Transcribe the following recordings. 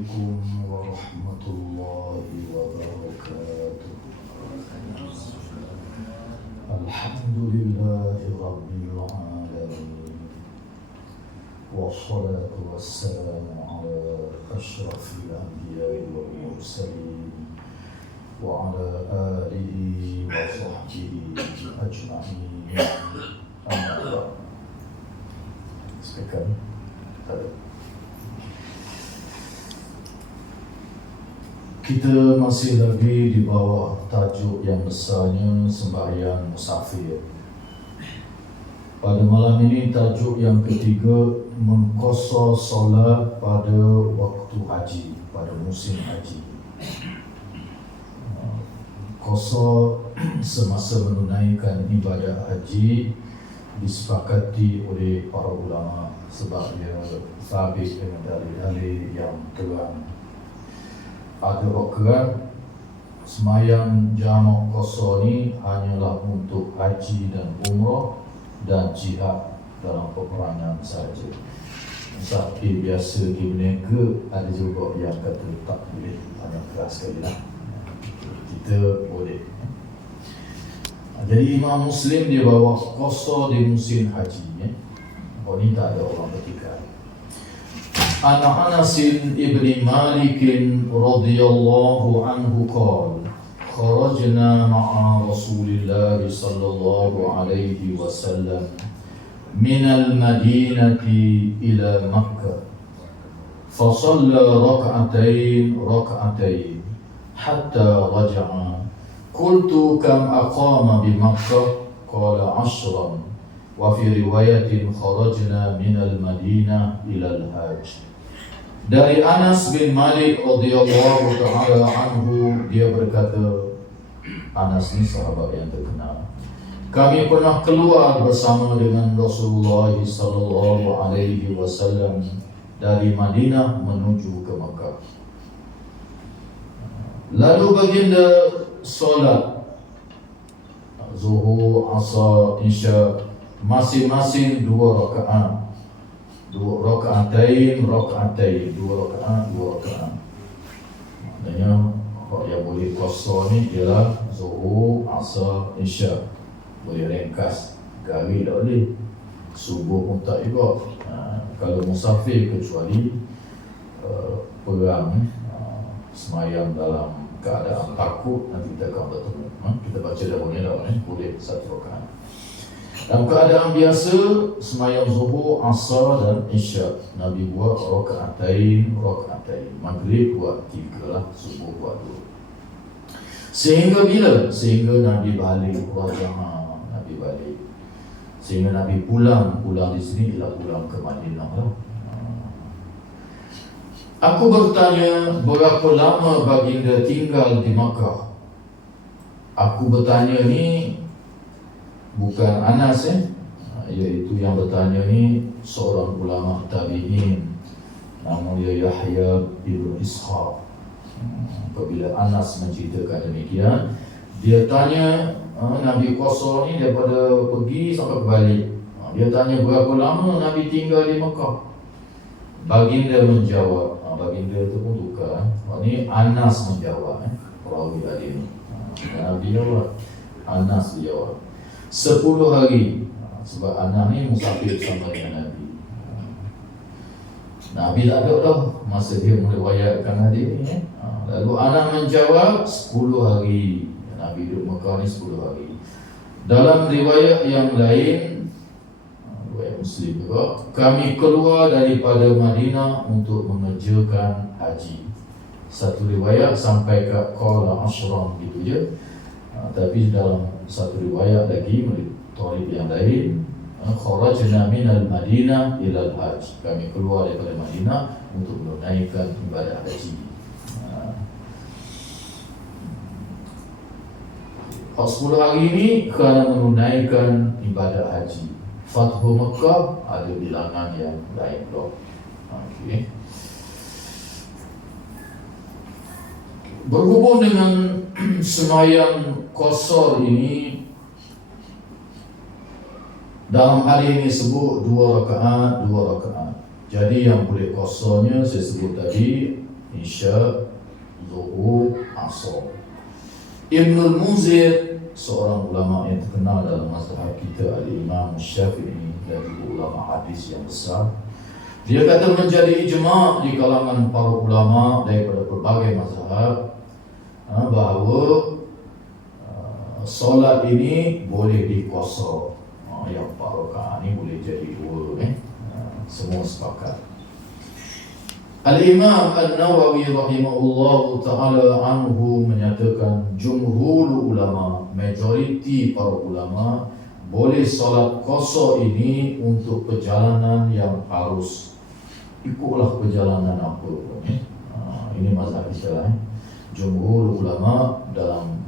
عليكم ورحمة الله وبركاته. الحمد لله رب العالمين، والصلاة والسلام على أشرف الأنبياء والمرسلين وعلى آله وصحبه أجمعين. أما بعد. Silakan. Kita masih lagi di bawah tajuk yang besarnya sembahyang musafir. Pada malam ini tajuk yang ketiga, mengqasar solat pada waktu haji, pada musim haji. Qasar semasa menunaikan ibadah haji disepakati oleh para ulama sebab dia sabit dengan dalil-dalil yang terang. Ada ukuran semayang jamak qasar ni hanyalah untuk haji dan umrah dan jihad dalam peperangan sahaja. Tapi biasa di Melaka ada juga yang kata tak boleh, hanya keras sekali lah. Kita boleh. Jadi Imam Muslim dia bawa qasar di musim haji. Oh ni tak ada orang bertikai. An Anas ibn Malik radhiyallahu anhu qala kharajna ma'a Rasulillah sallallahu alaihi wasallam min al-Madinati ila Makkah fasalla rak'atayn hatta raja'a. Qultu kam aqama bi Makkah? Qala 10. Wa fi riwayatin kharajna min al-Madinah ila al-Hajj. Dari Anas bin Malik radhiyallahu ta'ala anhu, dia berkata, Anas ni sahabat yang terkenal, kami pernah keluar bersama dengan Rasulullah sallallahu alaihi wasallam dari Madinah menuju ke Makkah. Lalu baginda solat Zuhur, Asar, Isya masing-masing 2 rakaat. 2 rakaatain, 2 rakaat. Maknanya yang boleh qasar ni ialah Zuhur, Asar, Isya. Boleh ringkas, gari tak boleh, subuh pun tak juga. Kalau musafir kecuali perang, semayang dalam keadaan takut, nanti kita akan bertemu. Kita baca dahulu ni dah, boleh 1 rakaat. Dalam keadaan biasa, semayang Zuhur, Asar dan Isya, Nabi buat rakaatain. Maghrib buat 3 lah, subuh buat 2. Sehingga bila? Sehingga Nabi balik, Nabi balik. Sehingga Nabi pulang di sini ialah pulang ke Madinah lah. Aku bertanya, berapa lama baginda tinggal di Makkah? Aku bertanya ni bukan Anas, iaitu yang bertanya ni seorang ulama tabi'in, nama dia Yahya bin Ishaq. Apabila Anas menceritakan demikian, dia tanya Nabi qasar ni daripada pergi sampai balik. Dia tanya berapa lama Nabi tinggal di Makkah. Baginda menjawab, baginda tu pun tukar. Ni Anas menjawab, perawi tadi ni. Nabi jawab, Anas dijawab 10 hari. Sebab Anas ni musafir bersama dengan Nabi. Nabi tak ada dah masa dia meriwayatkan hadis ni. Lalu Anas menjawab 10 hari. Nabi duduk Mekah ni 10 hari. Dalam riwayat yang lain, riwayat Muslim juga, kami keluar daripada Madinah untuk mengerjakan haji. Satu riwayat sampai ke qala 10 gitu je. Tapi dalam satu riwayat lagi, menurut yang lain, kharajna minal Madinah ilal Hajj, kami keluar daripada Madinah untuk menunaikan ibadah haji. 10 hari ini kerana menunaikan ibadah haji. Fathu Makkah ada bilangan yang lain pula. Okay. Berhubung dengan semayang qasar ini, dalam hari ini sebut 2 rakaat. Jadi yang boleh qasarnya saya sebut tadi Isya, Zuhur, Asar. Ibnul Munzir, seorang ulama yang terkenal dalam mazhab kita, Al-Imam Syafi'i, dan juga ulama hadis yang besar, dia kata menjadi ijma' di kalangan para ulama daripada berbagai mazhab bahawa solat ini boleh dikosor. Yang 4 rakaat ni boleh jadi 2. Semua sepakat. Al-Imam An-Nawawi rahimahullah ta'ala anhu menyatakan jumhur ulama, majoriti para ulama, boleh solat qasar ini untuk perjalanan yang harus. Ikutlah perjalanan apa pun. Ini mazhab kita. Jumhur ulama dalam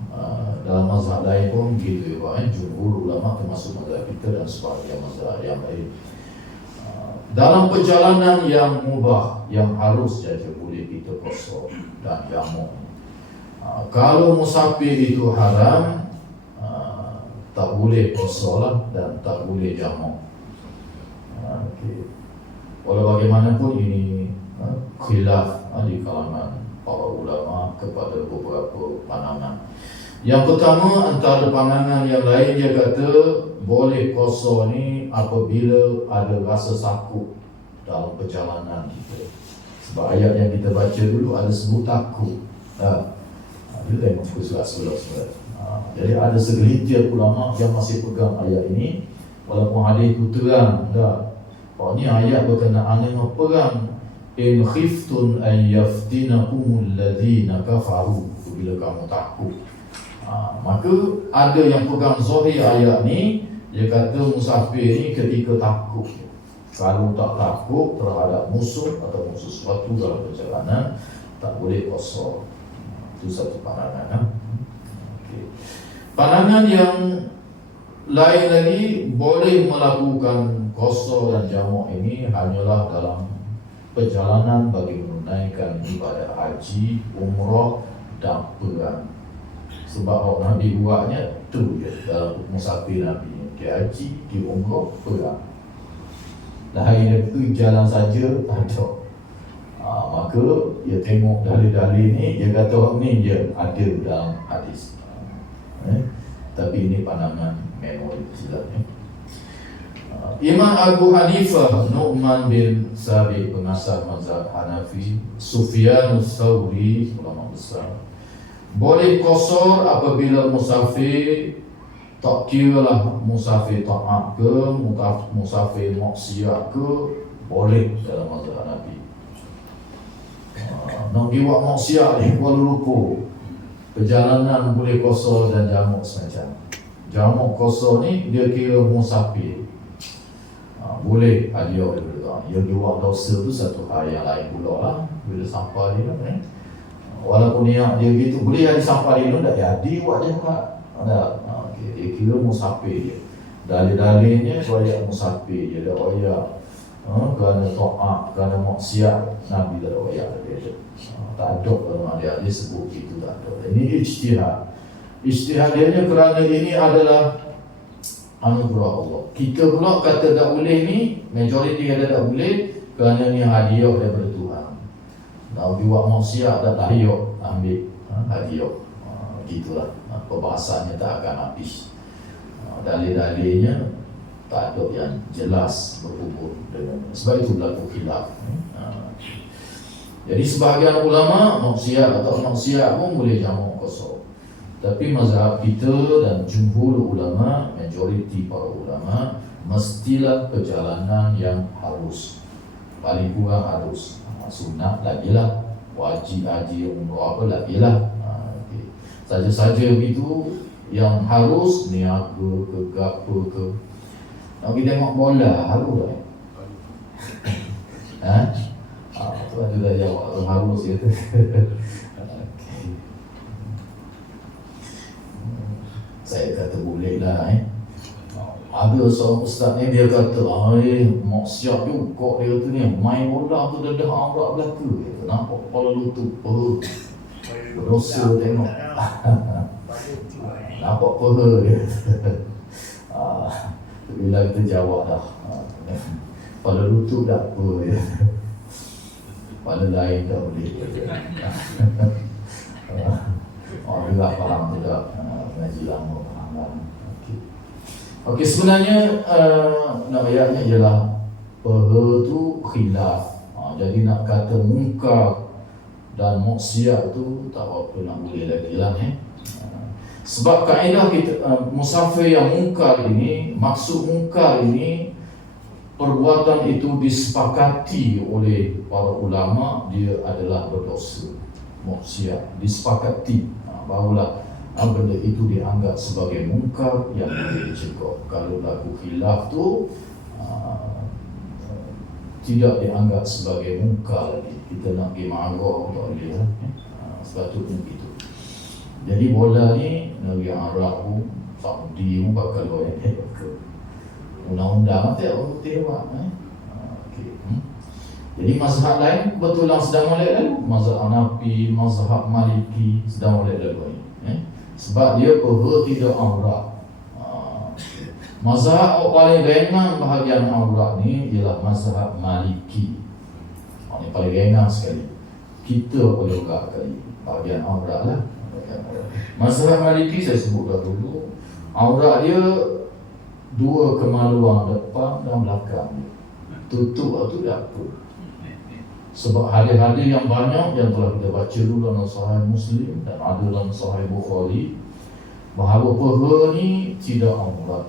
mazhab lain pun gitu ya. Jumhur ulama termasuk mazhab kita dan sebahagian mazhab yang lain. Dalam perjalanan yang mubah, yang harus saja boleh kita qasar dan jamak. Kalau musafir itu haram, tak boleh qasar lah dan tak boleh jamak. Okay. Walau bagaimanapun ini khilaf di kalangan para ulama kepada beberapa pandangan. Yang pertama, antara pandangan yang lain, dia kata boleh qasar ni apabila ada rasa takut dalam perjalanan kita. Sebab ayat yang kita baca dulu ada sebut takut. Dia tengok surat sebelah. Jadi ada segelintir ulama yang masih pegang ayat ini, walaupun hadis itu terang. Pokoknya ayat berkenaan dengan perang. In khiftun an yaftinakumul ladzina kafaru. Bila kamu takut, maka ada yang pegang zahir ayat ni. Dia kata musafir ni ketika takut. Kalau tak takut terhadap musuh atau sesuatu dalam perjalanan, tak boleh qasar. Itu satu pandangan. Okay. Pandangan yang lain lagi, boleh melakukan qasar dan jamak ini hanyalah dalam perjalanan bagi menunaikan ibadah haji, umrah dan perang. Sebab Nabi buatnya tu je dalam musafir Nabi, dia haji, dia umrah, perang. Lain itu jalan saja tak ada. Maka dia tengok dalil-dalil ni, dia kata orang ni je ada dalam hadis. Tapi ini pandangan minoritas lah. Imam Abu Hanifah, Nu'man bin Sabit, pengasas mazhab Hanafi, Sufyan Ats-Tsauri, ulama besar, boleh qasar apabila musafir, tak kira lah musafir taat ke, musafir maksiat ke, boleh dalam mazhab Hanafi. Nak pergi buat maksiat di Kuala Lumpur, perjalanan boleh qasar dan jamak semacam. Jamak qasar ni dia kira musafir, boleh hadiah daripada dia buat dosa tu satu hal yang lain pula lah. Bila sampai dia walaupun niat dia gitu, boleh ada sampai dia tak jadi buat jahat. Dia kira musafir dia. Dalil-dalilnya royak musafir dia, ada royak kerana taat, kerana maksiat, Nabi tak ada royak dia. Tak ada dalam dia sebut itu, tak ada. Ini ijtihad. Ijtihadnya kerana ini adalah anugerah Allah. Kita pula kata tak boleh ni, majoriti kata tak boleh kerana ni hadiah daripada Tuhan. Nak buat maksiat tak tahyuk, ambil hadiah. Gitulah. Perbahasannya tak akan habis. Dalil-dalilnya tak ada yang jelas berhubung dengan, sebab itu berlaku khilaf. Jadi sebahagian ulama maksiat atau maksiat pun boleh jamak qasar. Tapi mazhab kita dan jumhur ulama, majoriti para ulama, mestilah perjalanan yang harus, paling kurang harus. Sunat lagilah, wajib haji umrah apa lagilah. Saja-saja begitu. Yang harus niaga ke apa ke, nak pergi tengok bola harus tak? Tuan juga jawab harus gitu. Saya kata boleh lah. Ada seorang ustaz ni dia kata maksiat juga dia tu ni, main bola tu dadah aurat belaka dia. Nampak kepala lutut berdosa tengok. Nampak peha dia. Bila kita jawab dah, pada lutut tak apa dia. pada lain tak boleh. Orang juga faham tidak, ngaji lama faham lama. Okey, sebenarnya ayatnya ialah perha tu khilaf. Jadi nak kata munkar dan maksiat tu tak apa nak boleh lagi lah. Sebab kaedah kita musafir yang munkar ini, maksud munkar ini, perbuatan itu disepakati oleh para ulama dia adalah berdosa, maksiat, disepakati, barulah benda itu dianggap sebagai munkar yang boleh dicegah. Kalau berlaku khilaf tu tidak dianggap sebagai munkar lagi. Kita nak pergi marah tak boleh lah. Sepatutnya begitu. Jadi bola ni negeri Arab pun, Saudi pun bakal boleh ke undang-undang tak orang tewak. Okay. Jadi mazhab lain kebetulan sedang molek lalu, mazhab Hanafi, mazhab Maliki sedang molek lalu ni. Sebab dia perha tidak aurat. Mazhab paling ringan bahagian aurat ni ialah mazhab Maliki. Ini paling ringan sekali. Kita boleh agak kali bahagian aurat lah. Mazhab Maliki saya sebut dah dulu, aurat dia dua kemaluan depan dan belakang. Tutup tu tak apa. Sebab hadis-hadis yang banyak yang telah kita baca dulu dalam Sahih Muslim dan ada dalam Sahih Bukhari, bahawa perha ni tidak aurat.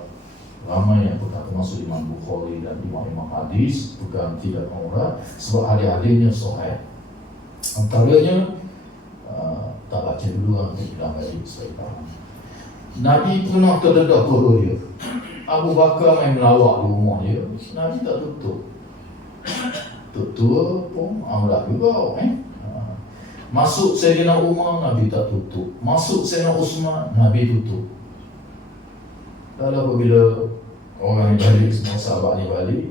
Ramai yang berkata termasuk Imam Bukhari dan imam-imam hadis bukan tidak aurat sebab hadis-hadisnya sahih. Antaranya tak baca dulu lah, kita ngaji supaya faham. Nabi pernah terdedah perha dia. Abu Bakar main melawak di rumah dia, Nabi tak tutup. Tua pun aurat juga. Masuk Sayyidina Umar, Nabi tak tutup. Masuk Sayyidina Uthman, Nabi tutup. Lalu apabila orang yang balik, semua sahabat ni balik,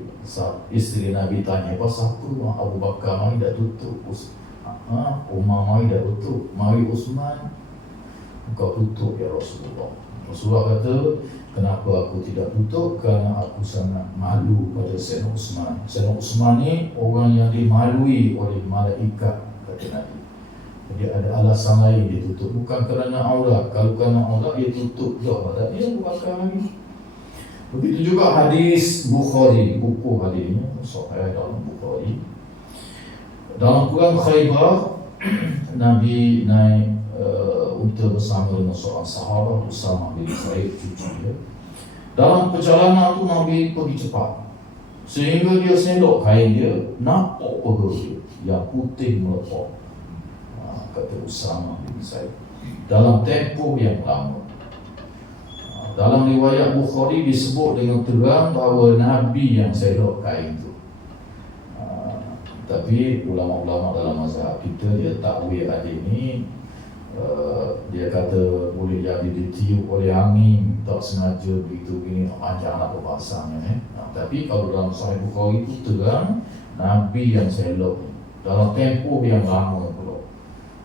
isteri Nabi tanya, pasal apa Abu Bakar mari tak tutup, Umar mari tak tutup, mari Uthman engkau tutup ya Rasulullah. Rasulullah kata, kenapa aku tidak tutup? Kerana aku sangat malu pada Sayyidina Uthman. Sayyidina Uthman ni orang yang dimalui oleh malaikat, kata Nabi. Jadi ada alasan lain dia tutup, bukan kerana aurat. Kalau kerana aurat dia tutup juga, tak dia bakar lagi. Begitu juga hadis Bukhari, buku hadisnya sahih dalam Bukhari. Dalam perang Khaybar, Nabi naik unta bersama dengan seorang sahabat, Usamah bin Zaid, cucu dia. Dalam perjalanan tu Nabi pergi cepat sehingga dia selok kain dia, nampak perha dia yang putih melepak. Kata Usamah bin Zaid, dalam tempoh yang lama. Dalam riwayat Bukhari disebut dengan terang bahawa Nabi yang selok kain itu. Tapi ulama-ulama dalam mazhab kita dia takwil hadis ni, dia kata boleh jadi ditiup oleh angin, tak sengaja begitu gini, panjanglah perbahasannya. Tapi kalau dalam Sahih Bukhari itu terang Nabi yang selok dalam tempoh yang lama.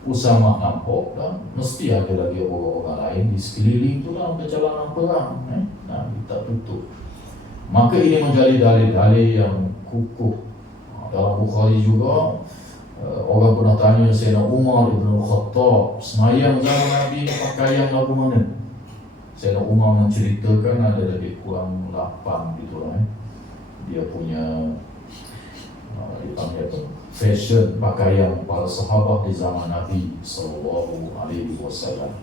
Usamah nampak dan mesti ada lagi orang-orang lain di sekeliling tu dalam perjalanan perang. Nabi tak tutup. Maka ini menjadi dalil-dalil yang kukuh. Dalam Bukhari juga orang pernah tanya Sayyidina Umar Ibn Khattab, semayang zaman Nabi pakaian lagu mana? Sayyidina Umar menceritakan ada lebih kurang 8 gitu lah. Dia punya dipanggil apa? Fashion pakaian para sahabat di zaman Nabi sallallahu alaihi wasallam.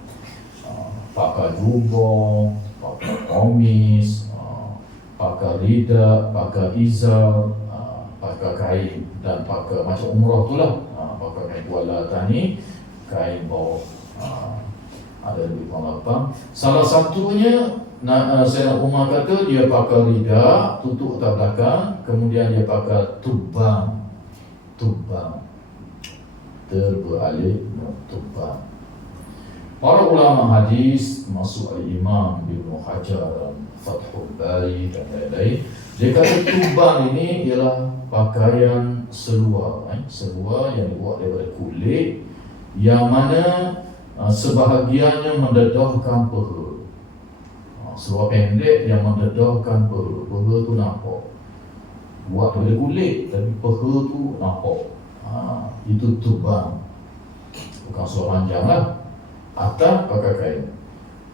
Pakai jubah, pakai qamis, pakai lidah, pakai izar, pakai kain dan pakai macam umrah tu lah, pakai kain kuala tani, kain bawah, ada lebih kurang 8. Salah satunya Sayyidina Umar kata dia pakai lidah tutup atas belakang, kemudian dia pakai tubang terberalih tubang. Para ulama hadis termasuk Al-Imam Ibn Hajar dan Fathul Bari dan lain-lain, dia kata tubang ini ialah pakaian seluar, seluar yang dibuat daripada kulit yang mana sebahagiannya mendedahkan perha. Seluar pendek yang mendedahkan perha. Perha tu nampak buat daripada kulit, tapi perha tu nampak. ditutup bukan seluar panjang lah, atas pakai kain.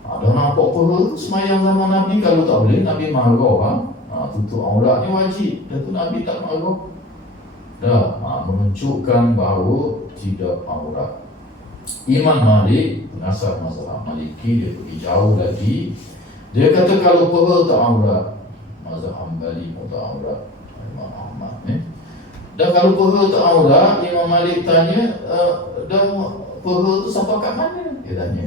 Ada nampak perut semayang zaman Nabi, kalau tak boleh Nabi marah tutup aurat ni wajib, dan tu Nabi tak marah dah, menunjukkan bahawa tidak aurat. Imam Malik, pengasas mazhab Maliki, dia pergi jauh lagi. Dia kata kalau perut tak aurat, mazhab Hanbali pun tak aurat, Imam Ahmad dan kalau perut tak aurat, Imam Malik tanya, dah perut tu sampai kat mana? Dia tanya,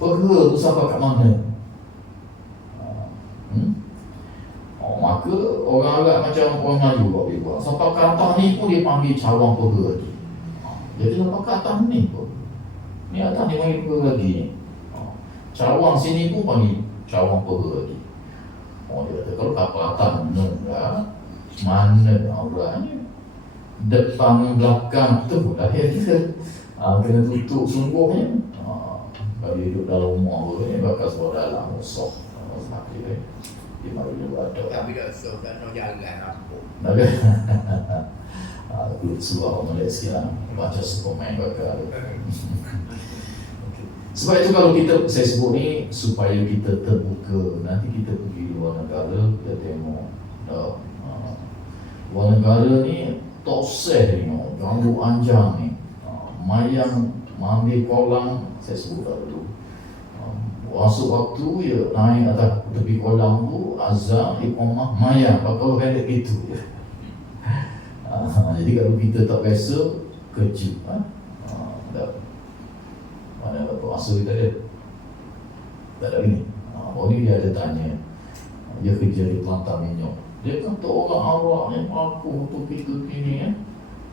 perut tu sampai kat mana? Maka orang Arab macam orang Melayu buat dia buat. Sampai ke atas ni pun dia panggil cawang perut lagi. Jadi sampai ke atas ni pun, ni atas ni panggil perut lagi ni. Cawang sini pun panggil cawang perut lagi. Dia kata kalau kapal atas mana aurat ni, depan belakang tu dah kena tutup sungguhnya. Kalau duduk dalam rumah ni bakal suara dalam musuh sakit dia malu juga ada. Tapi tak so tak no jangan apa. Aku suruh orang Malaysia baca suplemen bakal. Sebab itu kalau saya sebut ni supaya kita terbuka. Nanti kita pergi luar negara, kita tengok luar negara ni toseh tengok ganggu anjang ni, mayang mandi kolam. Saya sebut dulu masuk waktu ya naik atas tepi kolam tu, azan, iqamah, mayang bakal pendek gitu je. Jadi kalau kita tak biasa, kejut mana puasa kita ada tak ada ini. Orang ni dia ada tanya, dia kerja di Kelantan Minyak, dia kata orang awak ni aku untuk kita kini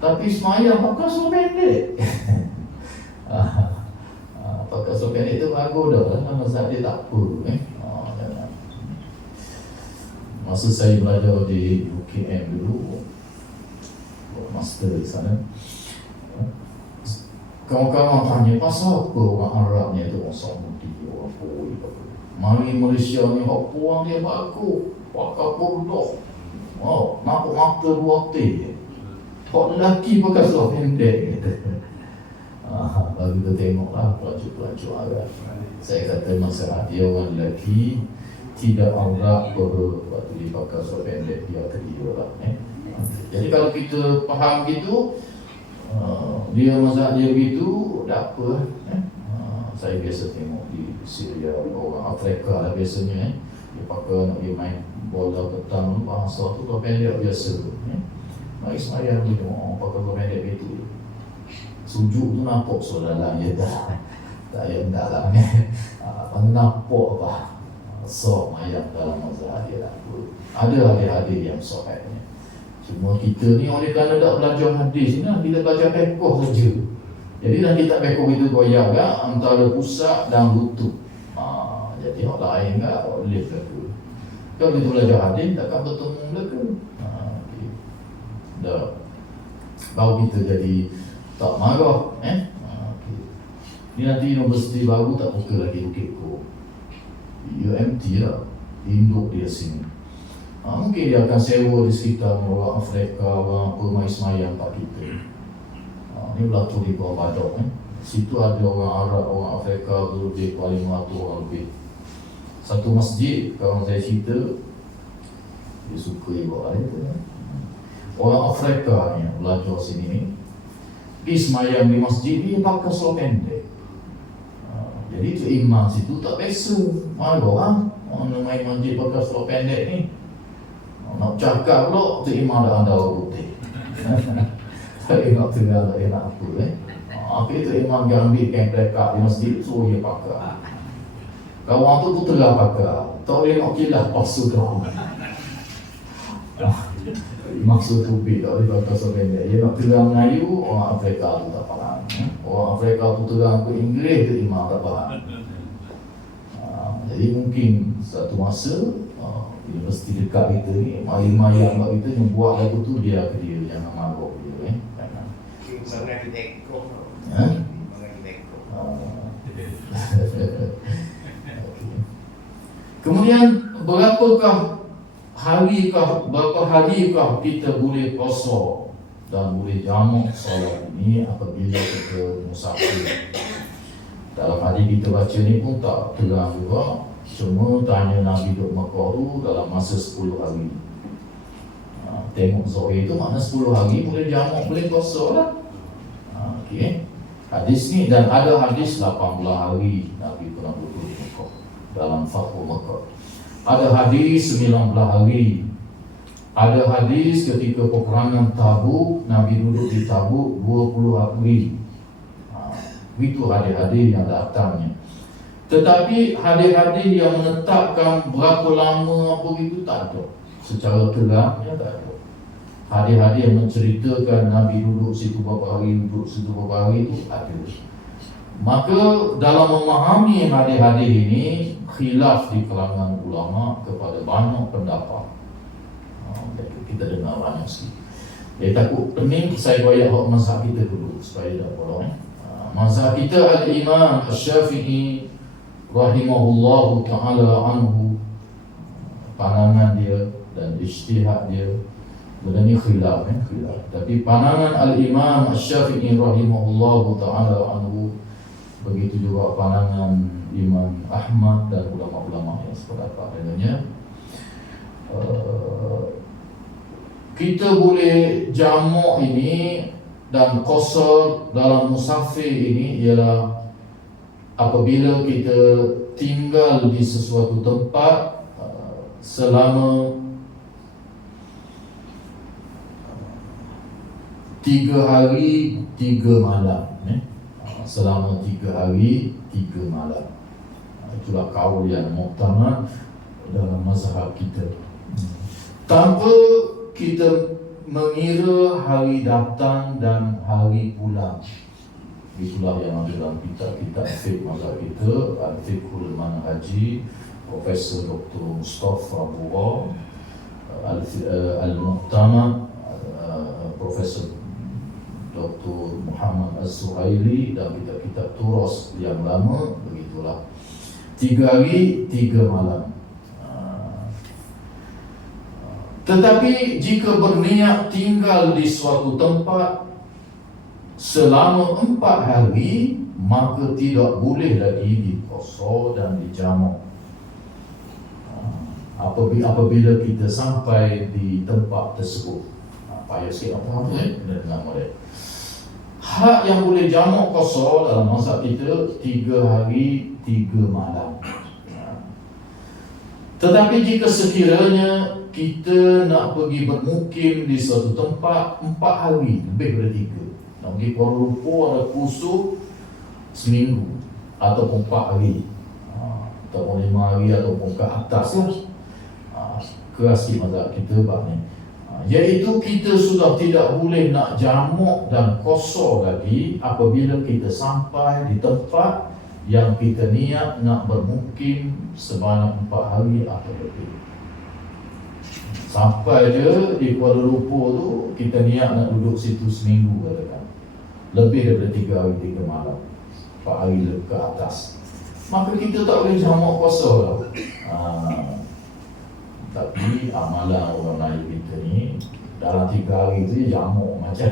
tapi semayang pakai seluar pendek. Pakai seluar pendek tu bagus dah lah, masa dia tak apa masa saya belajar di UKM dulu, master di sana, kawan-kawan tanya pasal apa orang Arab ni tu orang Saudi, orang Kuwait mari Malaysia ni hak puang dia bagus, pakai burdah, nampak mata dua T, hak lelaki pakai seluar pendek kata. Baru kita tengoklah pelaju-pelaju Arab. Saya kata masalah dia orang lelaki tidak aurat perut, waktu dia pakai seluar pendek dia terhidur lah. Jadi kalau kita faham gitu, dia mazhab dia begitu, tak apa. Saya biasa tengok di Syria, orang Afrika lah biasanya dia pakai nak pergi main bola petang, bahasa tu seluar pendek biasa. Mari semayang dia tengok orang pakai seluar pendek begitu. Sujud tu nampak saudara je dah. Tak payah tak lah ni. Mana nampak apa? Sok mayat dalam mazhab dia lah. Ada hadis-hadis yang sahihnya. Cuma kita ni oleh kerana tak belajar hadis ni, kita belajar fiqh saja. Jadi dalam kitab fiqh itu goyak kan antara pusat dan lutut. Jadi orang lain kan boleh ke. Kalau kita belajar hadis takkan bertemu mereka. Dah. Baru kita jadi tak marah. Ni nanti universiti baru tak buka lagi Bukit Ko. UMT lah, induk dia sini. Mungkin dia akan sewa di sekitar orang Afrika, orang apa, mai semayang tak kita. Ni berlaku di Bawah Badok. Situ ada orang Arab, orang Afrika tu lebih paling 500 orang lebih. Satu masjid, kawan saya cerita, dia suka ibu ayat tu. Orang Afrika ni belajar sini ni, pergi semayang di masjid ni pakai seluar pendek. Jadi tu imam situ tak biasa. Marah orang main masjid pakai seluar pendek ni. Nak cakap pula tu imam dah ada putih. Tapi nak tinggal tak nak apa Apa itu imam dia ambil kain plekat di masjid, suruh dia pakai. Kawan tu tengah pakai, tak boleh nak kilah pasu dah. Maksud tubik tak boleh pakai seluar pendek. Dia nak terang Melayu, orang Afrika tu tak faham. Orang Afrika tu terang ke Inggeris tu imam tak faham. Jadi mungkin satu masa universiti dekat kita ni, imam yang buat kita yang buat lagu tu dia ke dia, jangan marah dia Mengenai dekor. Kemudian berapa harikah kita boleh puasa dan boleh jamak solat ini apabila kita musafir. Dalam hadis kita baca ni pun tak terang juga, cuma tanya Nabi duduk Mekah tu dalam masa 10 hari. Tengok Zohir itu makna 10 hari boleh jamak, boleh puasa lah. Okay. Hadis ni, dan ada hadis 18 hari Nabi pernah duduk di Mekah dalam Fathu Mekah. Ada hadis 19 hari. Ada hadis ketika peperangan Tabuk, Nabi duduk di Tabuk 20 hari. Itu hadis-hadis yang datangnya. Tetapi hadis-hadis yang menetapkan berapa lama apa itu tak ada. Secara terangnya tak ada. Hadis-hadis yang menceritakan Nabi duduk situ beberapa hari, duduk situ beberapa hari itu ada. Maka dalam memahami hadis-hadis ini, khilaf di kalangan ulama kepada banyak pendapat. Kita dengar banyak sikit. Takut pening, saya bayar hak mazhab kita dulu supaya tak bolong. Mazhab kita al-Imam Asy-Syafi'i rahimahullahu ta'ala anhu, pandangan dia dan ijtihad dia, benda ni khilaf. Tapi pandangan al-Imam Asy-Syafi'i rahimahullahu ta'ala anhu, begitu juga pandangan Imam Ahmad dan ulama-ulama yang sependapat dengannya, kita boleh jamak ini dan qasar dalam musafir ini ialah apabila kita tinggal di sesuatu tempat selama 3 hari 3 malam, selama 3 hari 3 malam. Itulah kaul yang muktamad dalam mazhab kita, tanpa kita mengira hari datang dan hari pulang. Itulah yang ada dalam kitab-kitab fiqh mazhab kita, Al-Fiqhul Manhaji, Profesor Dr. Mustafa Bura, Al-Muqtamad, Profesor Dr. Muhammad Az-Zuhaili, dan kitab-kitab Turas yang lama. Begitulah 3 hari 3 malam. Tetapi jika berniat tinggal di suatu tempat selama 4 hari, maka tidak boleh lagi diqasar dan dijamak. Apabila kita sampai di tempat tersebut, payah sikit apa dengan mereka. Hak yang boleh jamak qasar dalam mazhab kita 3 hari 3 malam. Tetapi jika sekiranya kita nak pergi bermukim di suatu tempat 4 hari, lebih daripada 3, nak pergi Kuala Lumpur ada kursus seminggu ataupun 4 hari, ataupun 5 hari ataupun ke atas lah, keras sikit mazhab kita bab ni, iaitu kita sudah tidak boleh nak jamak dan qasar lagi apabila kita sampai di tempat yang kita niat nak bermukim sebanyak 4 hari atau lebih. Sampai je di Kuala Lumpur tu, kita niat nak duduk situ seminggu katakan, lebih daripada 3 hari 3 malam, 4 hari ke atas, maka kita tak boleh jamak qasar lah. Tapi amalan orang Melayu kita ni, dalam 3 hari tu dia jamak macam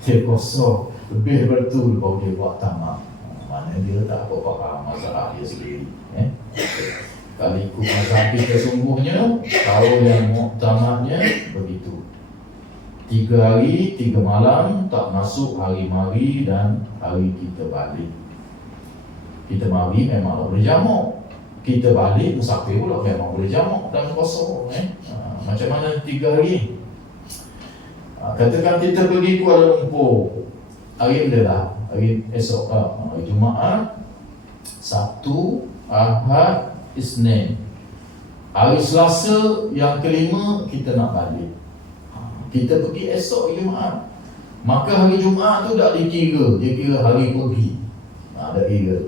dia qasar lebih daripada tu baru dia buat tamak. Maknanya dia tak apa faham masalah dia sendiri. Kalau ikut mazhab kita sungguhnya, kaul yang muktamadnya begitu. 3 hari 3 malam, tak masuk hari mari dan hari kita balik. Kita mari memang boleh jamak, kita balik musafir pula memang boleh jamak dan qasar. Macam mana 3 hari? Katakan kita pergi Kuala Lumpur hari adalah hari esok, hari Jumaat, Sabtu, Ahad, Isnin. Hari Selasa yang kelima kita nak balik. Kita pergi esok Jumaat, maka hari Jumaat tu tak dikira, dia kira hari pergi. Ada kira.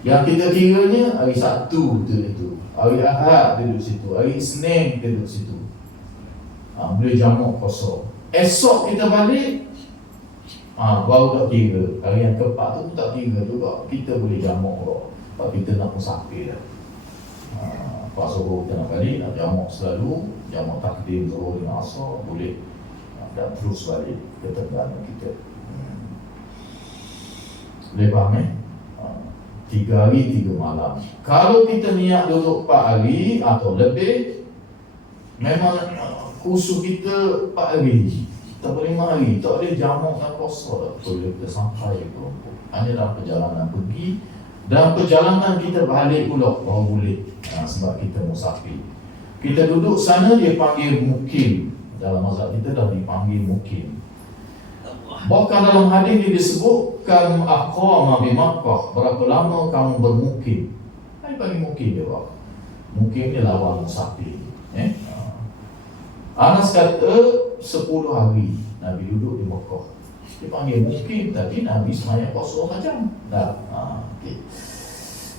Yang kita kiranya hari Sabtu itu, hari Ahad duduk situ, hari Isnin duduk situ. Boleh jamak qasar. Esok kita balik, baru tak kira. Hari yang keempat tu tak kira juga, kita boleh jamak juga. Sebab kita nak musafir dah. Pak Zuhur kita nak balik, nak jamak selalu, jamak takdim Zuhur dengan Asar boleh. dan terus balik ke Terengganu kita. Boleh faham 3 hari 3 malam. Kalau kita niat duduk 4 hari atau lebih, memang kursus kita 4 hari, tak boleh 5 hari, tak boleh jamak dan kosong. Boleh kita sampai ke Kelompok. Hanya dalam perjalanan pergi dan perjalanan kita balik pula baru boleh. Sebab kita musafir. Kita duduk sana dia panggil mukim. Dalam mazhab kita dah dipanggil mukim. Bahkan dalam hadis ini disebutkan aqama bi Makkah, berapa lama kamu bermukim. Dia panggil mukim dia Pak. Mukim ni lawan musafir. Anas kata 10 hari Nabi duduk di Makkah. Dia panggil mukim, tapi Nabi semayang kosong macam. Okay.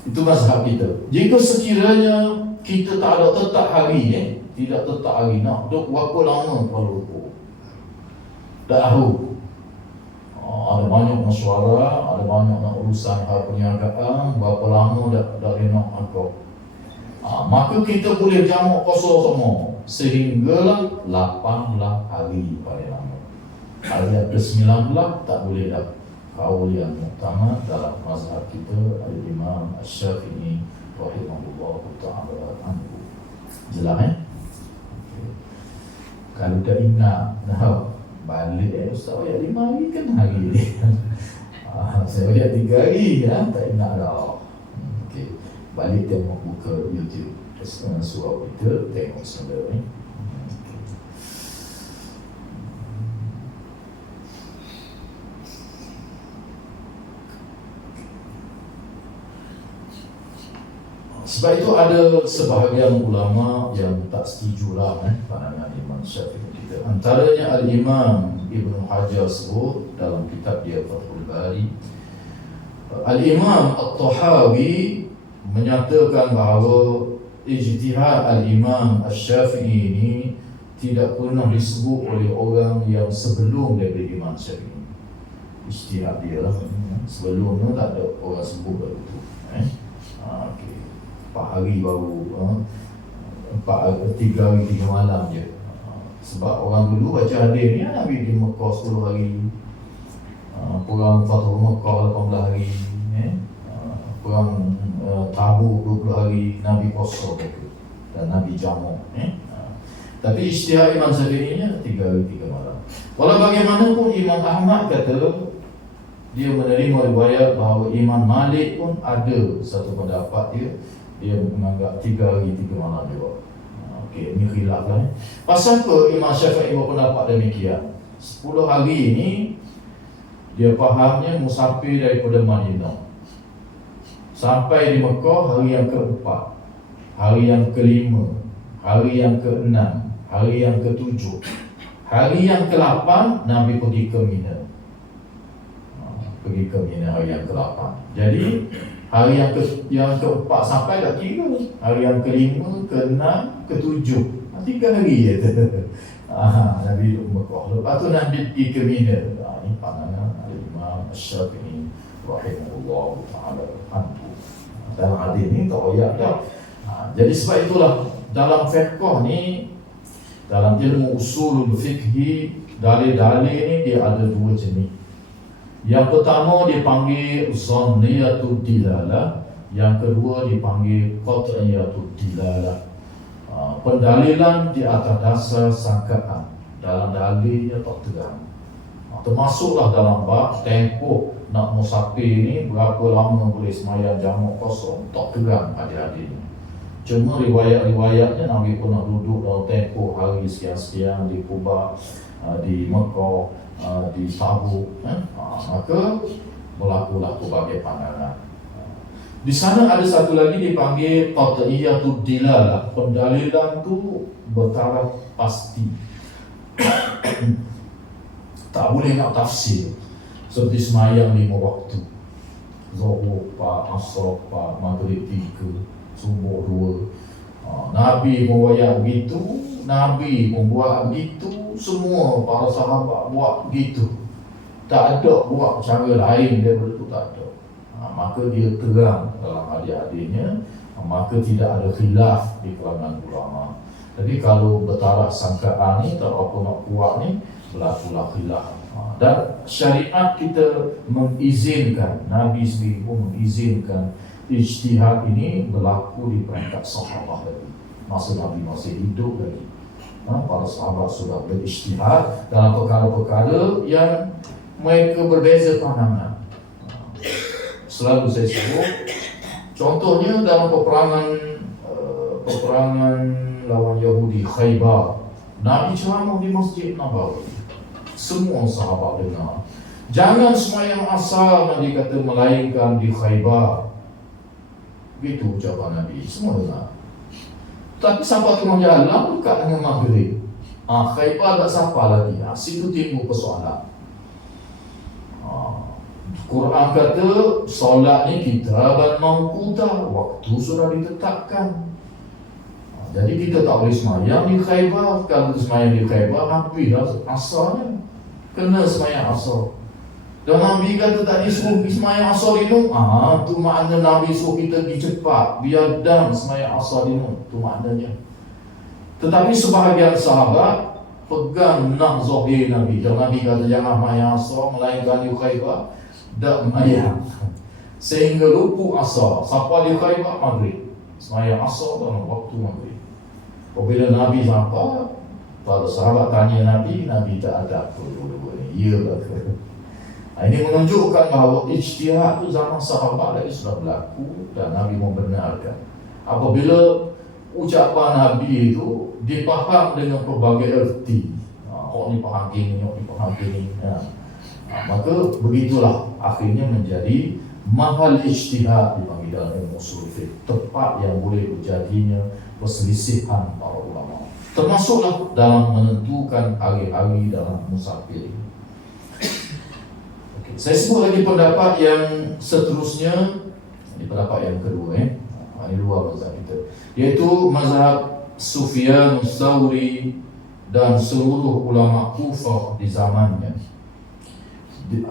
Itu mazhab kita. Jika sekiranya kita tak ada tetap hari, tidak tetap hari, nak duduk berapa lama Kuala Lumpur? Tak tahu. Ada banyak mesyuarat, ada banyak nak urusan hal perniagaan, berapa lama dah nak agak. Maka kita boleh jamak kosong semua sehinggalah 18 hari paling lama. Hari yang ke-19 tak boleh dah. Kaul yang utama dalam mazhab kita Al-Imam Asy-Syafi'i rahimahullah ta'ala anhu. Jelas Okay. Kalau tak ingat balik Ustaz ayat 5 hari kan hari ni. Saya ayat 3 hari tak ingat dah. Okay. Balik tengok buka YouTube surah kita, tengok semula ni. Sebab itu ada sebahagian ulama yang tak setujulah pandangan Imam Syafi'i kita. Antaranya Al-Imam Ibn Hajar sebut dalam kitab dia Fathul Bari. Al-Imam At-Tahawi menyatakan bahawa ijtihad Al-Imam Asy-Syafi'i ini tidak pernah disebut oleh orang yang sebelum daripada Imam Syafi'i. Ijtihad dia lah. Sebelumnya tak ada orang sebut begitu. Okay. 4 hari baru 3 hari 3 malam je. Sebab orang dulu baca hadis ni Nabi di Mekah 10 hari, perang Fathul Mekah 18 hari, perang Tabuk 20 hari, Nabi kosong dan Nabi jamak. Tapi ijtihad Imam Syafi'i nya 3 hari 3 malam. Walau bagaimanapun Imam Ahmad kata dia menerima riwayat bahawa Imam Malik pun ada satu pendapat dia menganggap 3 hari 3 malam juga. Okey, ini khilaf lah. Pasal apa Imam Syafi'i berpendapat demikian? 10 hari ini dia fahamnya musafir daripada Madinah sampai di Mekah hari yang ke-4, hari yang ke-5, hari yang ke-6, hari yang ke-7, hari yang ke-8 Nabi pergi ke Mina. Pergi ke Mina hari yang ke-8. Jadi hari yang ke-4 sampai dah 3, hari yang ke-5, ke-6, ke-7, 3 hari je Nabi duduk Mekah. Lepas tu Nabi pergi ke Mina. Ini pandangan Imam Asy-Syafi'i rahimahullah ta'ala anhu. Dalam hadis ni tak ayat dah. Jadi sebab itulah dalam fiqh ni, dalam ilmu usulul fiqhi, dalil-dalil ni dia ada 2 jenis. Yang pertama dipanggil zanniyatud dilalah, yang kedua dipanggil qat'iyatud dilalah. Pendalilan di atas dasar sangkaan, dalam dalilnya tak terang. Termasuklah dalam bab tempoh nak musafir ni berapa lama boleh semayang jamak kosong, tak terang hadis-hadisnya. Cuma riwayat-riwayatnya Nabi pernah duduk dalam tempoh hari sekian-sekian di Quba, di Mekah, di Tabuk, maka berlakulah pelbagai pandangan. Di sana ada satu lagi dipanggil qat'iyatud dilalah, pendalilan tu bertaraf pasti. Tak boleh nak tafsir. Seperti semayang 5 waktu, Zuhur 4, Asar 4, Maghrib 3, Subuh 2. Nabi membuat begitu, Nabi membuat begitu, semua para sahabat buat begitu. Tak ada buat cara lain daripada itu, tak ada. Maka dia terang dalam hadis-hadisnya, maka tidak ada khilaf di kalangan ulama. Jadi kalau bertaraf sangkaan ni, tak apa nak kuat ni, berlakulah khilaf. Dan syariat kita mengizinkan, Nabi sendiri pun mengizinkan ijtihad ini berlaku di peringkat sahabat lagi. Masa Nabi masih hidup lagi, para sahabat sudah berijtihad dalam perkara-perkara yang mereka berbeza pandangan. Selalu saya sebut, contohnya dalam peperangan lawan Yahudi Khaybar, Nabi ceramah di Masjid Nabawi. Semua sahabat dengar. Jangan sembahyang asar, Nabi kata, melainkan di Khaybar. Itu ucapan Nabi, semua dengar. Tapi sampai tengah jalan dekat dengan maghrib, Khaybar tak sapa lagi. Situ timbul persoalan. Quran kata solat ni kitaban mawquta, waktu sudah ditetapkan. Jadi kita tak boleh semayang di Khaybar. Kalau semayang di Khaybar, habislah asarnya. Kena semayang asar. Dan Nabi kata tak disuruh pergi semayang asar di Nun. Tu makna Nabi suruh kita pergi cepat, biar dan semayang asar di Nun. Tu maknanya. Tetapi sebahagian sahabat pegang nak zahir Nabi. Dan Nabi kata jangan semayang asar, melainkan di Khaybar. Tak semayang. Sehingga luput asar. Siapa di Khaybar? Maghrib. Semayang asar dalam waktu maghrib. Apabila Nabi sampai, para sahabat tanya Nabi, Nabi tak ada apa dua-dua ni. Iyalah ke? Ini menunjukkan bahawa ijtihad itu zaman sahabat lagi sudah berlaku dan Nabi membenarkan. Apabila ucapan Nabi itu dipaham dengan pelbagai erti, ni faham gini, ni faham gini, maka begitulah akhirnya menjadi mahal ijtihad dipanggil dalam ilmu usul fiqh, tempat yang boleh terjadinya perselisihan para ulama, termasuklah dalam menentukan hari-hari dalam musafir. Okay. Saya sebut lagi pendapat yang seterusnya, ini pendapat yang kedua, ini luar mazhab kita, iaitu mazhab Sufyan Tsauri dan seluruh ulama Kufah di zamannya.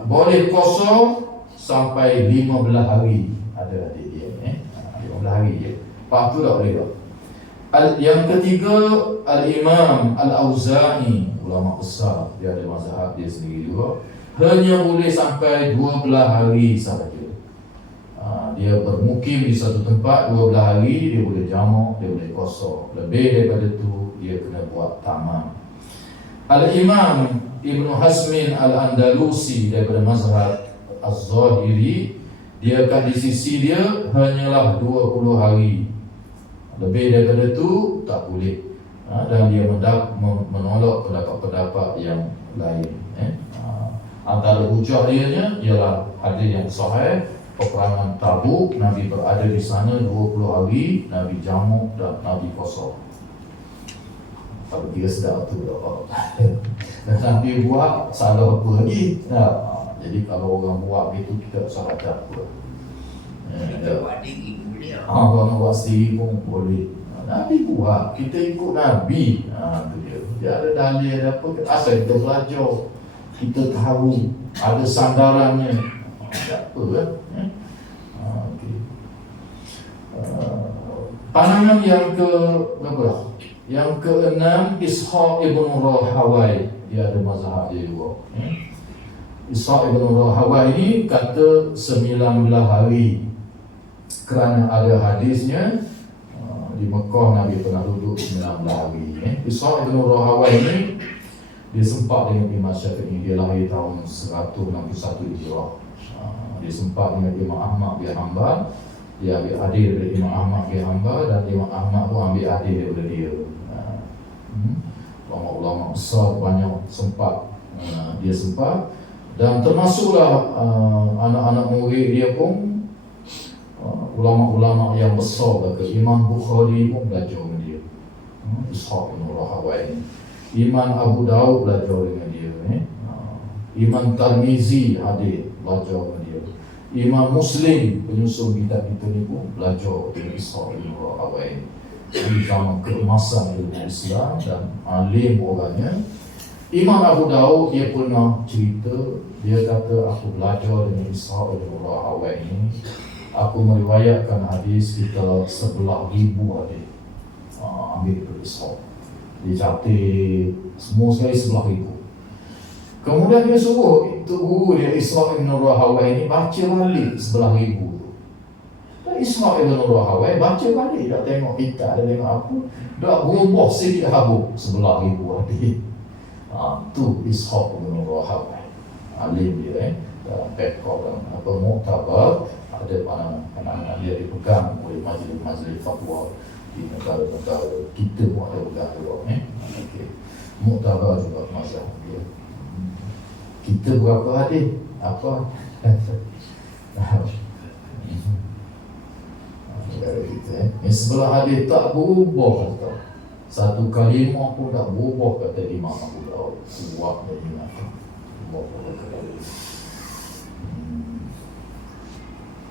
Boleh kosong sampai 15 hari, ada dia 15 hari je. Lepas tu tak boleh tak. Yang ketiga, Al-Imam Al-Auza'i, ulama besar, dia ada mazhab dia sendiri juga, hanya boleh sampai 12 hari sahaja. Dia bermukim di satu tempat 12 hari, dia boleh jamak, dia boleh kosong. Lebih daripada tu, dia kena buat tamam. Al-Imam Ibn Hazmin Al-Andalusi daripada mazhab Az-Zahiri, dia kat di sisi dia hanyalah 20 hari. Lebih daripada tu tak boleh. Dan dia menolak pendapat-pendapat yang lain. Antara hujah dia ialah hadis yang sahih, peperangan Tabuk, Nabi berada di sana 20 hari, Nabi jamuk dan Nabi kosong. Kalau dia sedar tu tak apa. Dan Nabi buat salah apa lagi. Jadi kalau orang buat gitu, kita salah apa. Kita buat diri boleh. Orang buat sendiri pun boleh. Nabi buat, kita ikut Nabi. Itu dia. Dia ada dalil, ada apa, asal kita belajar, kita tahu ada sandarannya. Tak apa kan. Okay. Pandangan yang ke berapa? Yang keenam, Ishaq ibn Rahawai, dia ada mazhab dia juga. Ishaq ibn Rahawai ini kata 19 hari, kerana ada hadisnya di Mekah Nabi pernah duduk 19 hari. Ishaq ibn Rahawai ini dia sempat dengan Imam Syafi'i, dia lahir tahun 161 Hijrah. Dia sempat dengan Imam Ahmad bin Hanbal, dia ambil hadis dari Imam Ahmad bin Hanbal, dan Imam Ahmad pun ambil hadis daripada dia. Ulama-ulama besar banyak sempat, dia sempat, dan termasuklah anak-anak murid dia pun ulama-ulama yang besar. Imam Bukhari pun belajar dengan dia, Ishaq bin Rahawai. Imam Abu Daud belajar dengan dia, Imam Tirmizi hadis belajar dengan dia. Imam Muslim penyusun kitab kita ni pun belajar dengan Ishaq bin Rahawai. Di zaman keemasan ilmu Islam dan alim orangnya. Imam Abu Daud dia pernah cerita, dia kata aku belajar dengan Ishaq bin Rahawai ini, aku meriwayatkan hadis kita 11,000 hadis. Ambil daripada Ishaq, dia catat semua sekali 11,000. Kemudian dia suruh itu guru dia Ishaq ibn Rahawai ini baca balik sebelah ibu tu. Dan Ishaq ibn Rahawai baca balik, dah tengok kita, dah tengok apa, dah berubah sikit habuk sebelah ibu adik. Tu Ishaq ibn Rahawai, alim dia dalam pekor dan apa muktabar, ada pandangan dia dipegang oleh majlis-majlis fatwa di negara-negara kita pun ada pegang juga. Okay. Muktabar juga mazhab dia. Kita berapa hadis? Apa? Yang sebelah hadis tak berubah kata. Satu kalimah pun tak berubah kata Imam Abu Daud. Kuat dan ingat.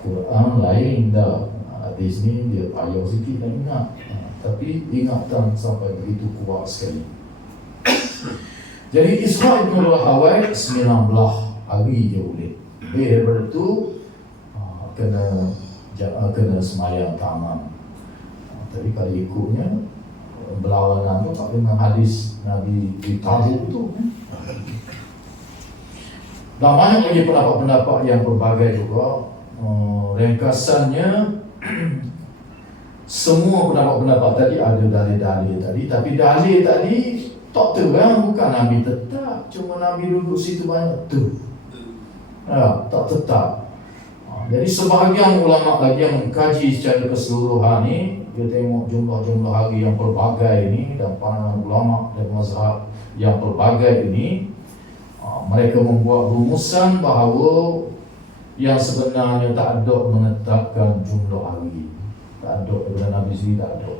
Quran lain dah. Hadis ni dia payah sikit nak ingat. Tapi ingatan sampai begitu kuat sekali. Jadi Ishaq ibn Rahawai 19 hari dia boleh. Daripada tu kena semayang taman. Tapi kalau ikutnya berlawanan tu tak dengan hadis Nabi di Tabuk tu. Dan banyak lagi pendapat-pendapat yang berbagai juga. Ringkasannya semua pendapat-pendapat tadi ada dalil-dalil tadi, tapi dalil tadi tak terang bukan Nabi tetap, cuma Nabi duduk situ banyak tu. Tak tetap. Jadi sebahagian ulama lagi yang mengkaji secara keseluruhan ni, dia tengok jumlah-jumlah hari yang pelbagai ini dan pandangan ulama dan mazhab yang pelbagai ini, mereka membuat rumusan bahawa yang sebenarnya tak ada menetapkan jumlah hari. Tak ada, daripada Nabi sendiri tak ada.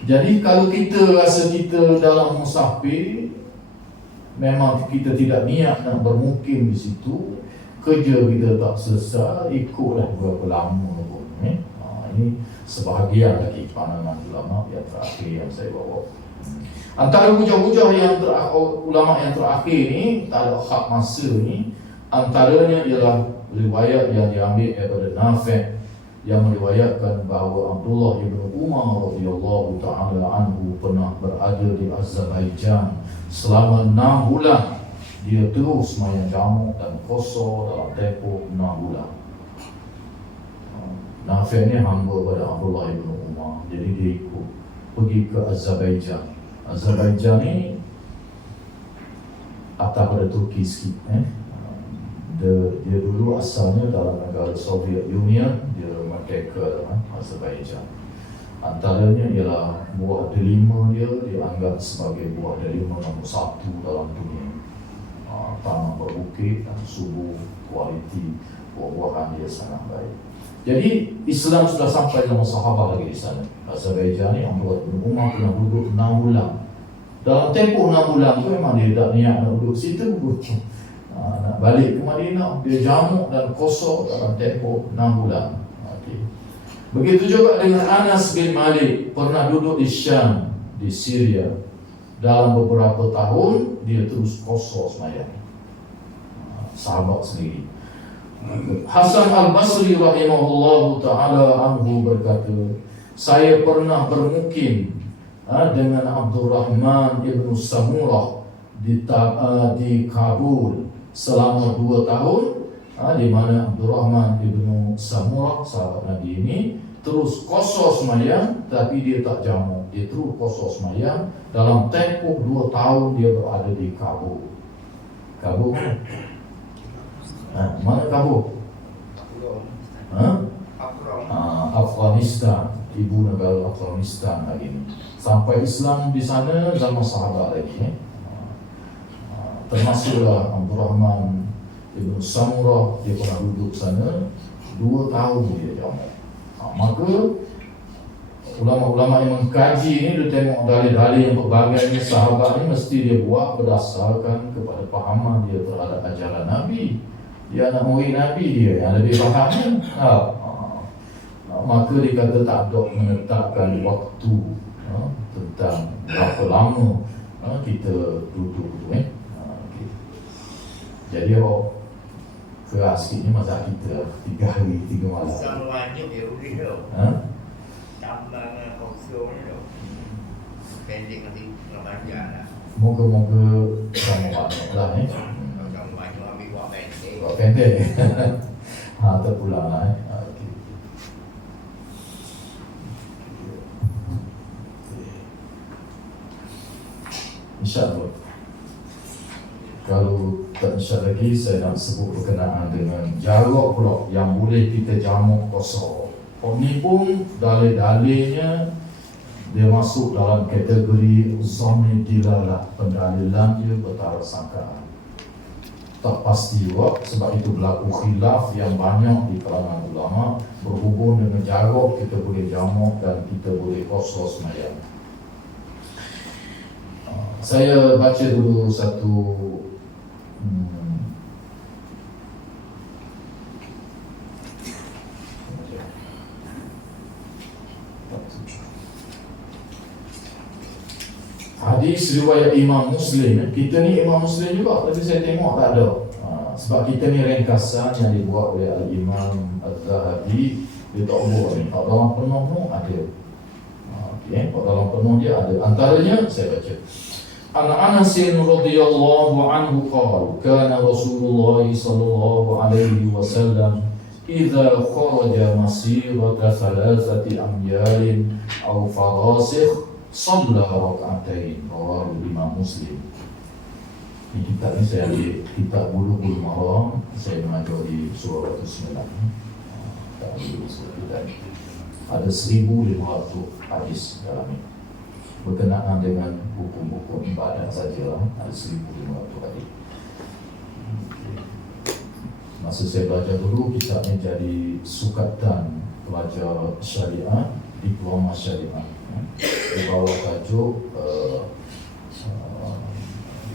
Jadi kalau kita rasa kita dalam musafir, memang kita tidak niat nak bermukim di situ, kerja kita tak selesai, ikutlah berapa lama pun. Ini sebahagian lagi pandangan ulama yang terakhir yang saya bawa. Antara hujah-hujah yang ulama yang terakhir ni, tak ada hak masa ni, antaranya ialah riwayat yang diambil daripada Nafi' yang meriwayatkan bahawa Abdullah ibn Umar radhiyallahu taala anhu pernah berada di Azerbaijan selama 6 bulan. Dia terus sembahyang jamak dan qasar dalam tempoh 6 bulan. Nafi' ni hamba pada Abdullah ibn Umar, jadi dia ikut pergi ke Azerbaijan. Azerbaijan ni atas pada Turki sikit. Dia dulu asalnya dalam negara Soviet Union, dia merdeka Azerbaijan. Antaranya ialah buah delima dia dianggap sebagai buah delima nombor 1 dalam dunia. Tanah berbukit dan suhu kualiti buah-buahan dia sangat baik. Jadi Islam sudah sampai dalam sahabat lagi di sana. Azerbaijan ni Abdullah bin Umar pernah duduk 6 bulan. Dalam tempoh 6 bulan tu memang dia tak niat nak duduk situ. Nak balik ke Madinah, dia jamak dan qasar dalam tempoh 6 bulan. Begitu juga dengan Anas bin Malik, pernah duduk di Syam, di Syria. Dalam beberapa tahun dia terus qasar sembahyang. Sahabat sendiri. Hasan al-Basri rahimahullahu ta'ala anhu berkata, saya pernah bermukim dengan Abdurrahman ibn Samurah di Kabul selama 2 tahun, di mana Abdurrahman ibn Samurah sahabat Nabi ini terus qasar sembahyang, tapi dia tak jamak, dia terus qasar sembahyang dalam tempoh 2 tahun dia berada di Kabul. Kabul mana Kabul? Afghanistan, ibu negara Afghanistan hari ini. Sampai Islam di sana zaman sahabat lagi. Termasuklah Abdurrahman ibn Samurah, dia pernah duduk sana 2 tahun dia jamak. Maka ulama-ulama yang mengkaji ini, dia tengok dalil-dalil yang berbagai sahabat ini mesti dia buat berdasarkan kepada pahaman dia terhadap ajaran Nabi. Dia anak murid Nabi, dia yang lebih faham. Maka dia kata tak ada menetapkan waktu tentang berapa lama kita duduk tu. Jadi keras sikit ni masa kita 3 hari 3 malam. Sama wajib ya boleh tu. Tambah dengan kosong ni tu. Pendek nanti nak panjang lah. Moga-moga sama banyak lah Orang banyak ambil buat pendek. Buat pendek. Terpulang lah okay. InsyaAllah. Kalau tak insya lagi, saya nak sebut berkenaan dengan jarak pula yang boleh kita jamak kosor. Ini pun dalil-dalilnya dia masuk dalam kategori zanni dilalah, pendalilan dia bertaraf sangkaan. Tak pasti juga, sebab itu berlaku khilaf yang banyak di kalangan ulama berhubung dengan jarak kita boleh jamak dan kita boleh kosor semayang. Saya baca dulu satu hadis riwayat Imam Muslim. Kita ni Imam Muslim juga, tapi saya tengok tak ada. Sebab kita ni ringkasan yang dibuat oleh Al-Imam Az-Zahabi. Dia tak buat ni, tak dalam penuh pun ada. Okay, tak dalam penuh dia ada. Antaranya saya baca. An Anas radhiyallahu anhu qala kana Rasulullah sallallahu alaihi wasallam idza kharaja masirata thalathati amyalin aw farasikh shalla rak'atain. Rawahu Imam Muslim. Ini kitab ni saya ambil kitab Bulughul Maram, saya mengajar di surah 9. Ada 1,500 hadis dalam ini berkenaan dengan hukum-hukum ibadah sajalah. Ada 1,500 hadis. Masa saya belajar dulu, kitab ni jadi sukatan pelajar syariah, diploma syariah. Di bawah tajuk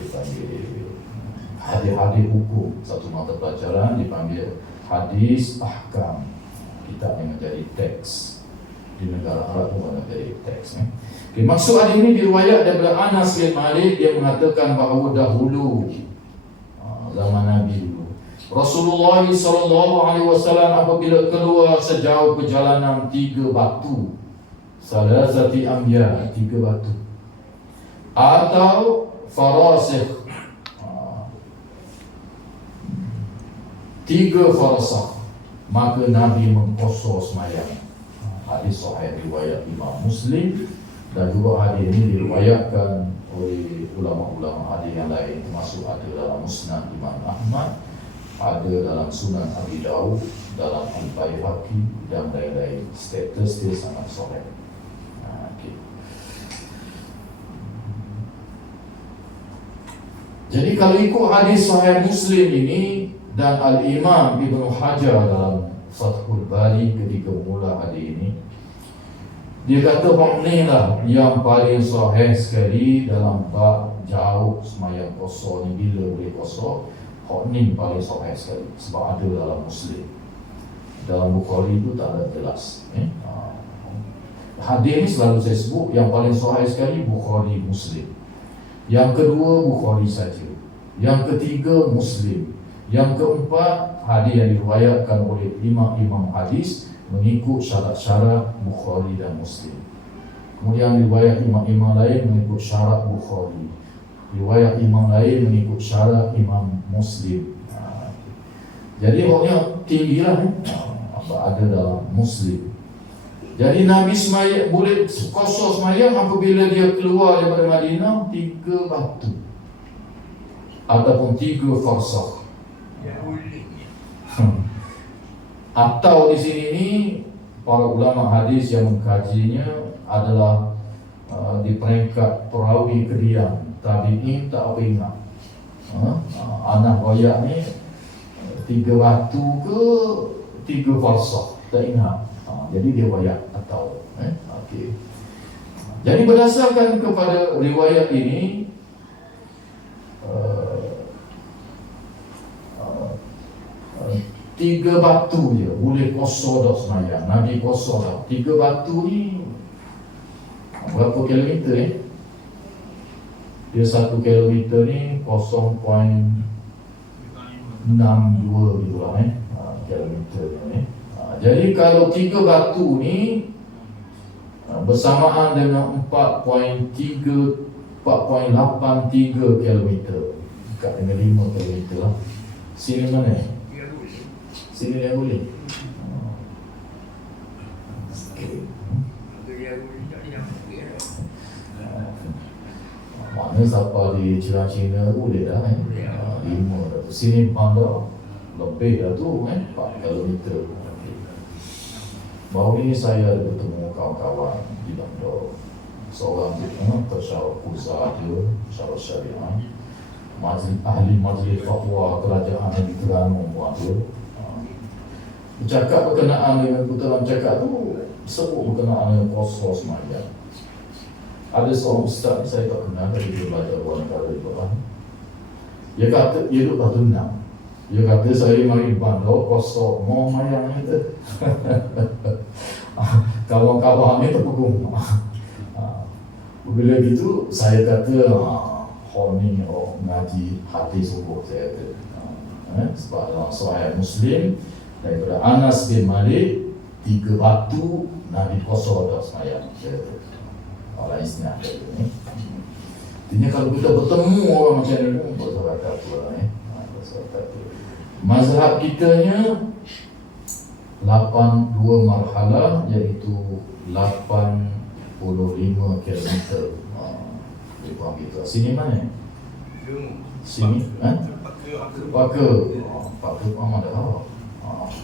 dipanggil hadis hukum, satu mata pelajaran dipanggil hadis ahkam. Kitab yang menjadi teks di negara Arab pun menjadi teks. Okay, maksud hadis ini diriwayat daripada Anas bin Malik. Dia mengatakan bahawa dahulu zaman Nabi dulu, Rasulullah SAW apabila keluar sejauh perjalanan 3 batu, salasati amya, 3 batu, atau farasikh, 3 farasakh, maka Nabi mengqasar semayang. Hadis sahih riwayat Imam Muslim. Dan juga hadis ini diriwayatkan oleh ulama-ulama hadis yang lain, termasuk ada dalam Musnad Imam Ahmad, ada dalam Sunan Abi Dawud, dalam Al-Baihaqi dan lain-lain. Status dia sangat sahih. Okay. Jadi kalau ikut hadis sahih Muslim ini dan Al-Imam Ibnu Hajar dalam Fathul Bari ketika mula hadis ini, dia kata hak ni lah yang paling sahih sekali dalam bab jauh semayang qasar ni, bila boleh qasar. Hak ni paling sahih sekali sebab ada dalam Muslim. Dalam Bukhari itu tak ada jelas. Hadis ni selalu saya sebut yang paling sahih sekali Bukhari, Muslim. Yang kedua Bukhari saja. Yang ketiga Muslim. Yang keempat hadis yang diriwayatkan oleh imam-imam hadis mengikut syarat-syarat Bukhari dan Muslim. Kemudian riwayat imam-imam lain mengikut syarat Bukhari, riwayat imam lain mengikut syarat Imam Muslim. Jadi orangnya tinggi lah, apa ada dalam Muslim. Jadi Nabi semayang, boleh qasar semayang apabila dia keluar daripada Madinah 3 batu ataupun 3 farsakh. Atau di sini ni para ulama hadis yang mengkajinya adalah di peringkat perawi kediam, tabi'in tak apa ingat. Anak royak ni 3 batu ke 3 farsakh tak ingat. Jadi dia royak atau okay. Jadi berdasarkan kepada riwayat ini, 3 batu je boleh qasar dah semayang. Nabi qasar dah 3 batu ni berapa kilometer dia 1 kilometer ni 0.62 gitu lah kilometer ni. Jadi kalau 3 batu ni bersamaan dengan 4.3 4.83 km, dekat dengan 5 km lah. Sini mana? Dia boleh. Sini yang boleh. Dia boleh tak dia boleh. Mana siapa di Cina boleh dah kan? Boleh. 5 dah tu. Sini pandang lebih dah tu kan, 4 km. Baru ini saya ada bertemu kawan-kawan di Bandar. Seorang tersyarah pusat dia, tersyarah syariah, ahli majlis fatwa kerajaan di Terengganu buat dia. Bercakap berkenaan dengan dalam cakap tu sebut berkenaan dengan puasa semayang. Ada seorang ustaz saya tak kenal, tapi dia belajar luar negara di bawah. Dia kata dia duduk batu enam. Dia kata saya mari Bandar puasa mau mayang itu. Kawan-kawan ni terpegung. Bila gitu saya kata ni ngaji hati subuh saya kata. Sebab dalam Sahih Muslim daripada Anas bin Malik 3 batu Nabi puasa dah semayang. Saya kata orang istinad kata ni. Artinya kalau kita bertemu orang macam ni pun bersahabat tu lah mazhab kitanya 82 marhalah, iaitu 85 km. Gitu. Sini mana? Sini? Paka. Paka pun ada.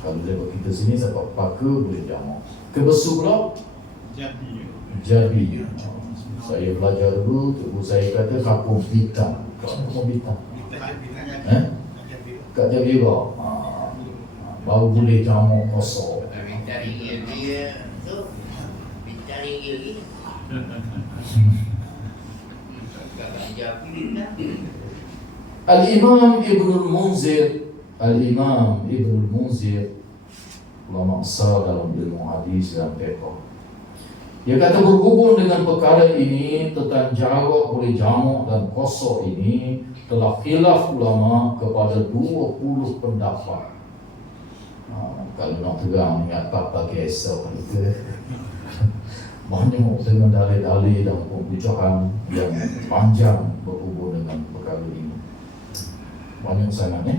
Kalau dia kita sini sampai Paka boleh jamak. Ke Besu pula? Jabi. Saya belajar dulu, cikgu saya kata Kampung Bintang. Kampung Bintang. Kat Jabi juga. Baru boleh jamak kosong. Bintang ringgit dia tu. Bintang ringgit lagi. Al-Imam Ibnul Munzir ulama besar dalam ilmu hadis dan fiqh. Dia kata berhubung dengan perkara ini tentang jarak boleh jamak dan kosor ini telah khilaf ulama kepada 20 pendapat. Kalau nak terang ingat apa kisah kita banyak dengan dalil-dalil dan pembicaraan yang panjang berhubung dengan perkara ini. Banyak sangat ni.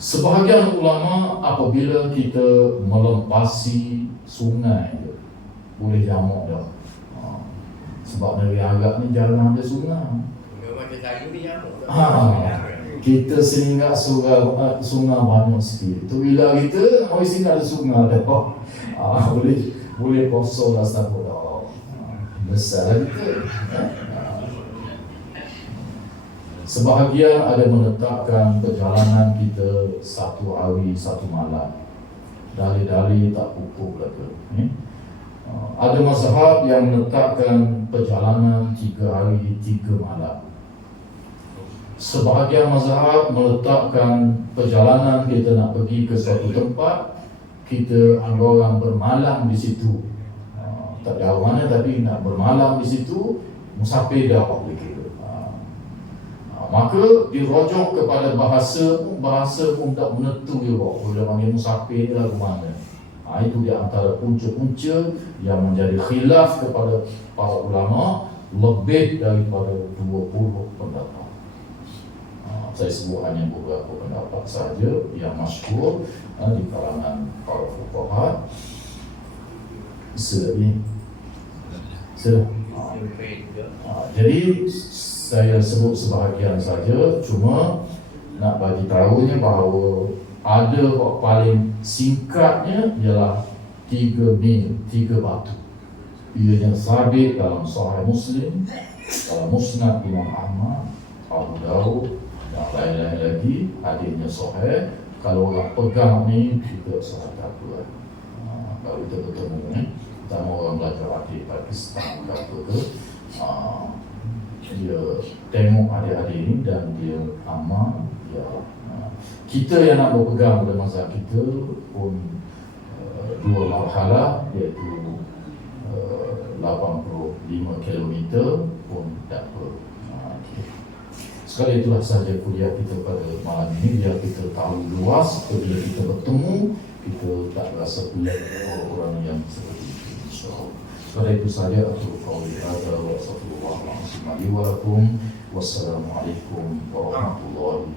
Sebahagian ulama apabila kita melempasi sungai boleh jamak dah. Sebab dari agak ni jarang ada sungai. Memang dia kayu dia jamak. Kita singgah sungai banyak sikit. Tu bila kita nak sini ada sungai dah. Boleh kosong dah satu dah. Besar lah kita. Sebahagian ada menetapkan perjalanan kita 1 hari 1 malam. Dalil-dalil tak pupuk belaka. Ada mazhab yang menetapkan perjalanan 3 hari 3 malam. Sebahagian mazhab meletakkan perjalanan kita nak pergi ke suatu tempat, kita ada orang bermalam di situ. Tak tahu mana tapi nak bermalam di situ, musafir dah boleh kira. Maka dirujuk kepada bahasa pun tak menentu juga. Boleh panggil musafir lah ke mana. Itu di antara punca-punca yang menjadi khilaf kepada para ulama, lebih daripada 20 pendapat. Saya sebut hanya beberapa pendapat saja yang masyhur di kalangan para fuqaha. Jadi saya sebut sebahagian saja, cuma nak bagi tahunya bahawa ada paling singkatnya ialah 3 mil, 3 batu. Ianya sabit dalam Sahih Muslim, dalam Musnad Imam Ahmad, Abu Daud dan lain-lain lagi. Hadisnya sahih. Kalau orang pegang ni kita salah apa. Kalau kita bertemu pertama orang belajar hadis Pakistan dia tengok adik-adik ni dan dia amal kita yang nak berpegang pada mazhab kita pun 2 marhalah, iaitu 85 km pun tak apa. sekali itulah sahaja kuliah kita pada malam ini, biar kita tahu luas apabila kita bertemu, kita tak rasa pelik orang yang seperti itu, insyaAllah. Pada itu sahaja aku qauli hadza wa astaghfirullah wa lakum. Wassalamualaikum warahmatullahi